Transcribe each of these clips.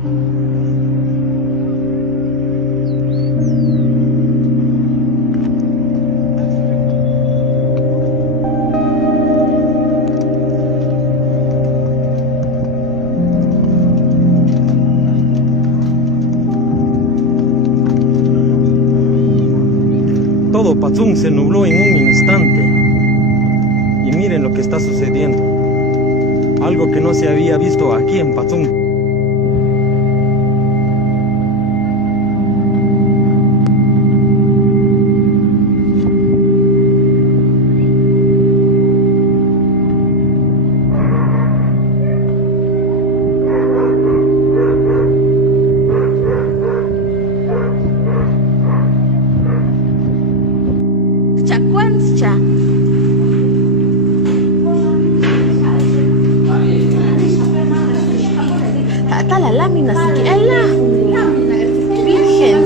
Todo Patzum se nubló en un instante. Y miren lo que está sucediendo. Algo que no se había visto aquí en Patzum. Chacuancha. Hasta la lámina siquiera. Virgen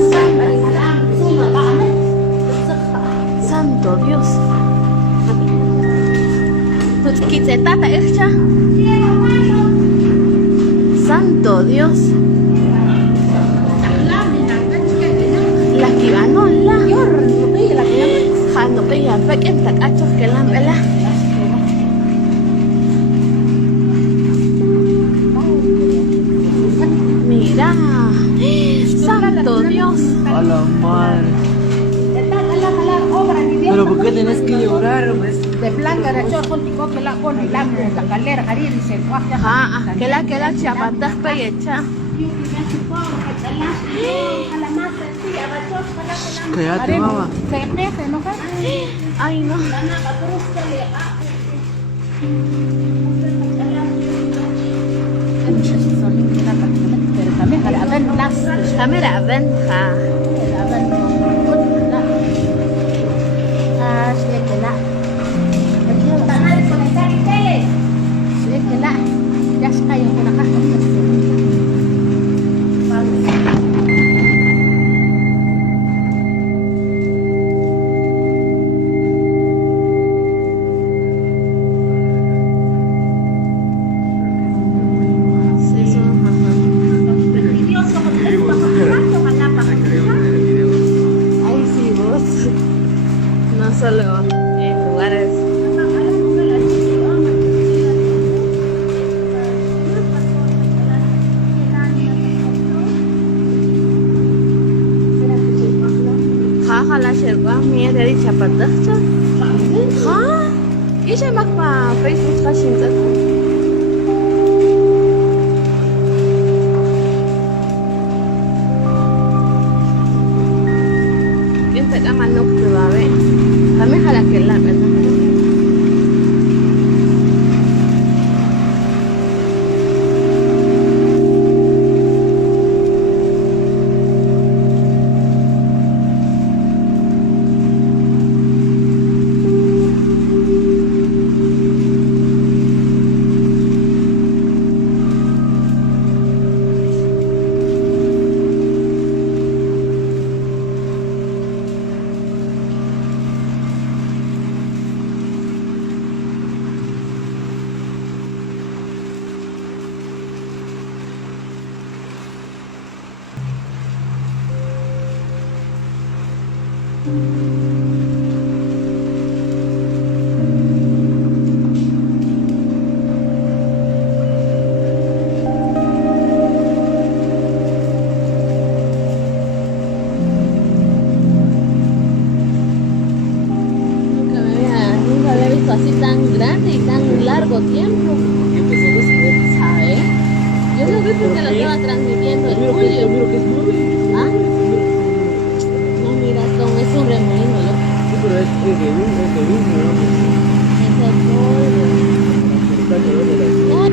Santo Dios. Tata hecha. Santo Dios. La que van a la. No pega pequeños tacachos que la vela. Mira, Santo Dios. A la madre. Pero ¿por qué tenés que llorar, pues? De blanca era yo contigo que la pone la calera harir y se cuaja. Ah, que la chapatas pecha. Cállate, mamá. Se mete, ¿no? Ay, no. Kamera venta. Ya se cayó con la caja. Solo en lugares. Jaja la sherba mía de dicha patacha. Ja, y se me va Facebook haciendo. ¿Quién te llama no que va a ver? Kami halaki lang ano. Nunca había visto así tan grande y tan largo tiempo. ¿Sabe? Yo lo vi porque lo estaba transmitiendo el Julio. ¿Ah? No, mira, es un remolino, ¿no? Sí, pero es de uno, ¿no? Es el polvo. Está el color de la... Ay.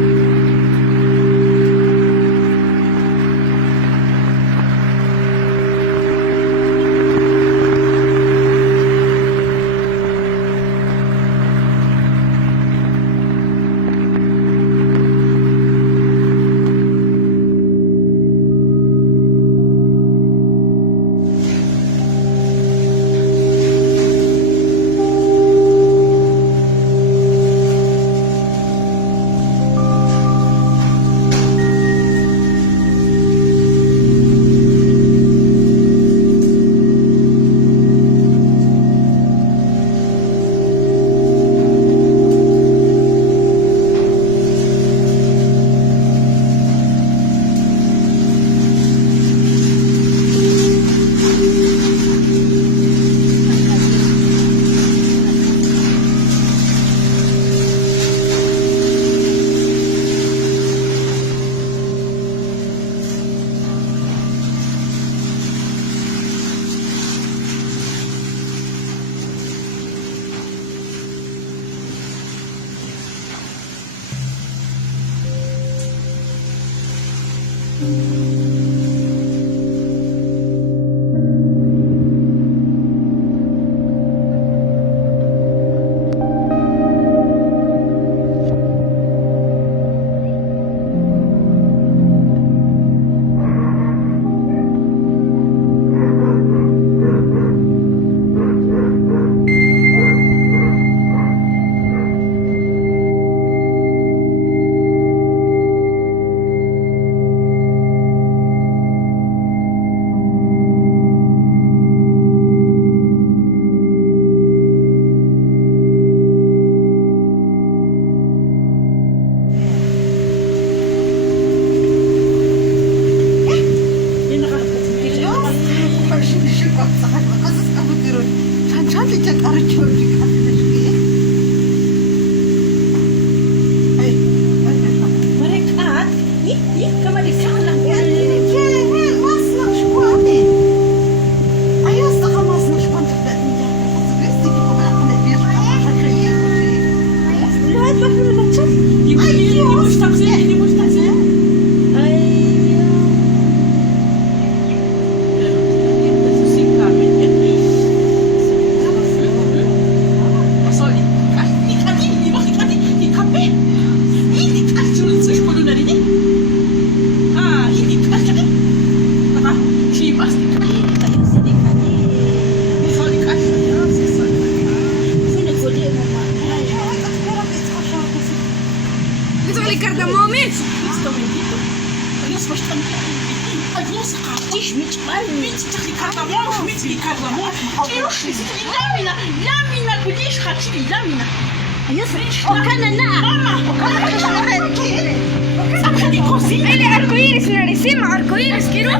Ele arco-íris, narisima, arco-íris, quiero.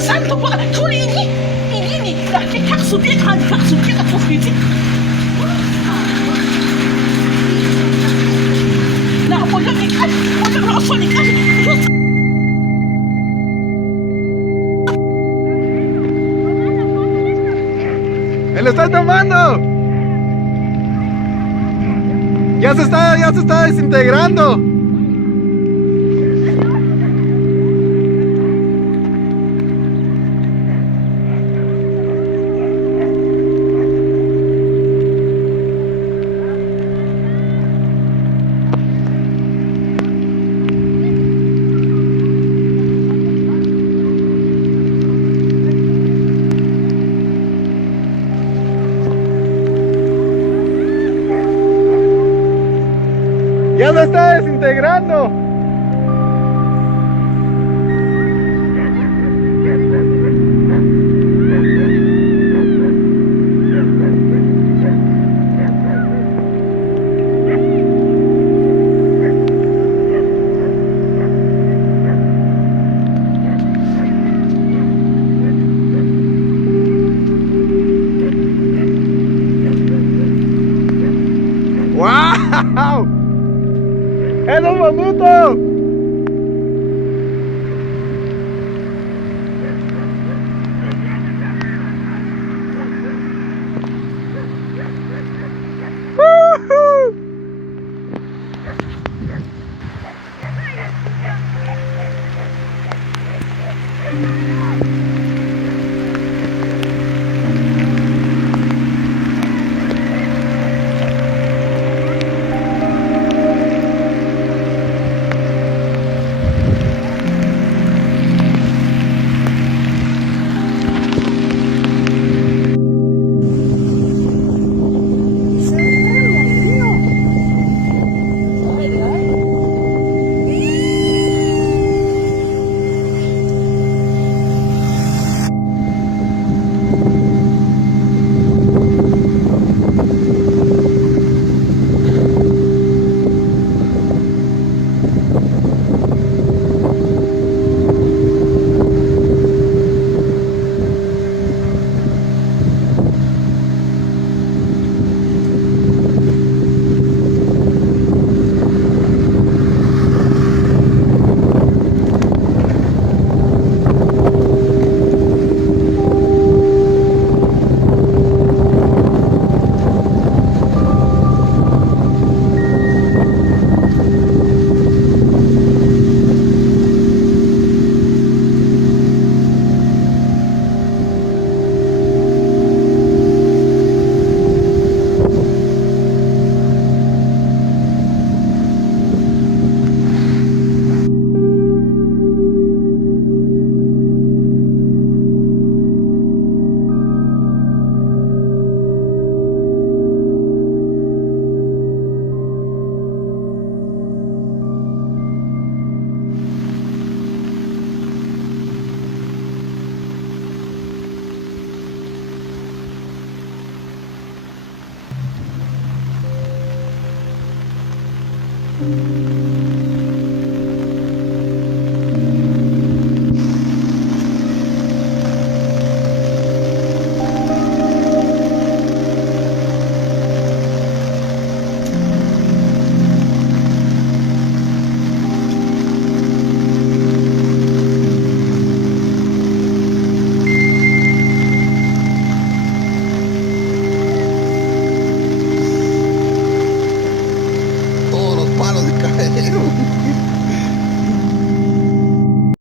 Santo pueda, tú le di, la que caso bien, caso bien, caso bien. La apoyo de calle, apoyo de oso de calle. ¡Me lo están tomando! Ya se está desintegrando. ¡Ya se está desintegrando! ¡Wow! ¡Es un bonito! Ay,